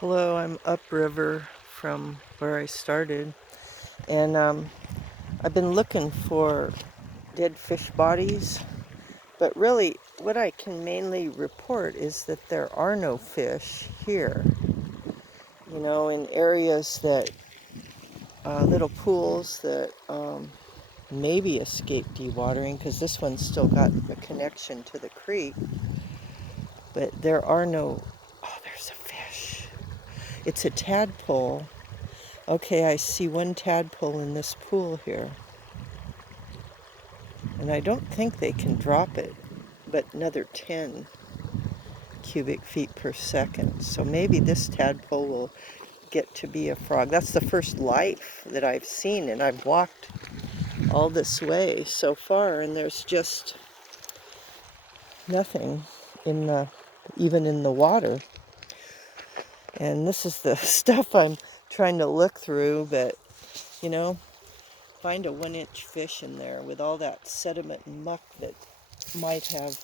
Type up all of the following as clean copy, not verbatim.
Hello, I'm upriver from where I started, and I've been looking for dead fish bodies, but really what I can mainly report is that there are no fish here. In areas that, little pools that maybe escaped dewatering, because this one's still got a connection to the creek, but there are no, oh, there's a fish. It's a tadpole. Okay, I see one tadpole in this pool here. And I don't think they can drop it, but another 10 cubic feet per second. So maybe this tadpole will get to be a frog. That's the first life that I've seen, and I've walked all this way so far, and there's just nothing even in the water. And this is the stuff I'm trying to look through, but you know, find a 1-inch fish in there with all that sediment and muck that might have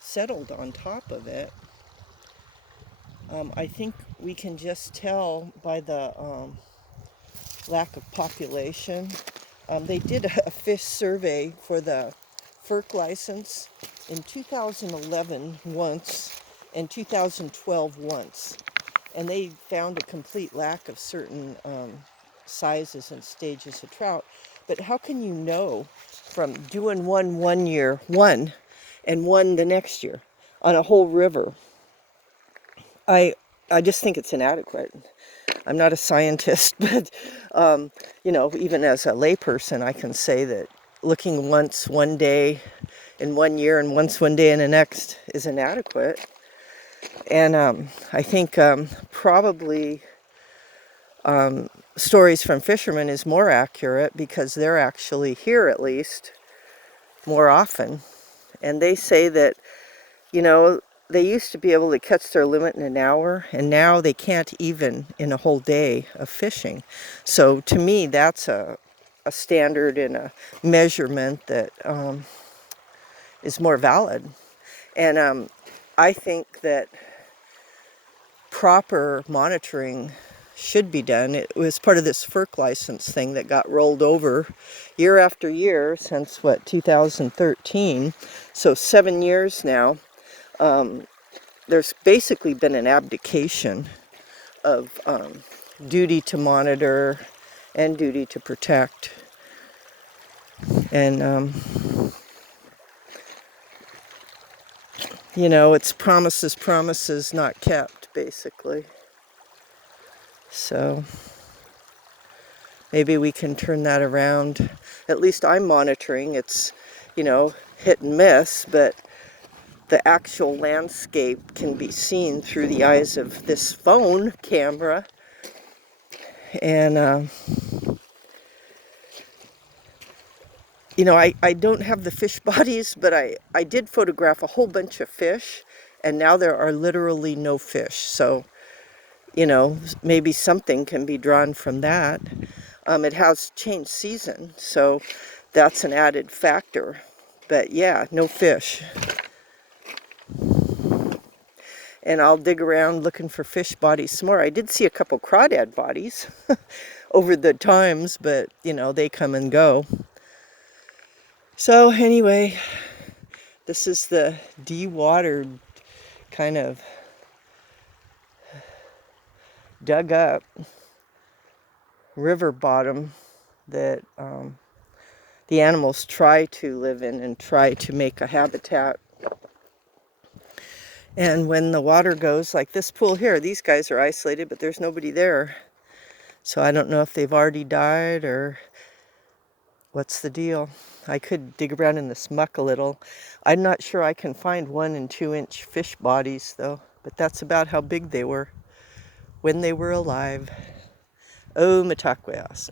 settled on top of it. I think we can just tell by the lack of population. They did a fish survey for the FERC license in 2011 once and 2012 once, and they found a complete lack of certain sizes and stages of trout. But how can you know from doing one year, and one the next year on a whole river? I just think it's inadequate. I'm not a scientist, but even as a layperson, I can say that looking once one day in 1 year and once one day in the next is inadequate. And I think probably stories from fishermen is more accurate because they're actually here at least more often. And they say that, they used to be able to catch their limit in an hour, and now they can't even in a whole day of fishing. So to me, that's a standard and a measurement that is more valid. And I think that proper monitoring should be done. It was part of this FERC license thing that got rolled over year after year since, 2013. So 7 years now. There's basically been an abdication of duty to monitor and duty to protect. And, it's promises not kept, basically. So maybe we can turn that around. At least I'm monitoring. It's, hit and miss, but the actual landscape can be seen through the eyes of this phone camera. And, I don't have the fish bodies, but I did photograph a whole bunch of fish, and now there are literally no fish. So, maybe something can be drawn from that. It has changed season, so that's an added factor. But yeah, no fish. And I'll dig around looking for fish bodies some more. I did see a couple crawdad bodies over the times, but, they come and go. So anyway, this is the dewatered, kind of dug up river bottom that the animals try to live in and try to make a habitat. And when the water goes, like this pool here, these guys are isolated, but there's nobody there. So I don't know if they've already died or what's the deal. I could dig around in this muck a little. I'm not sure I can find 1 and 2-inch fish bodies, though. But that's about how big they were when they were alive. Oh, Mitakwea.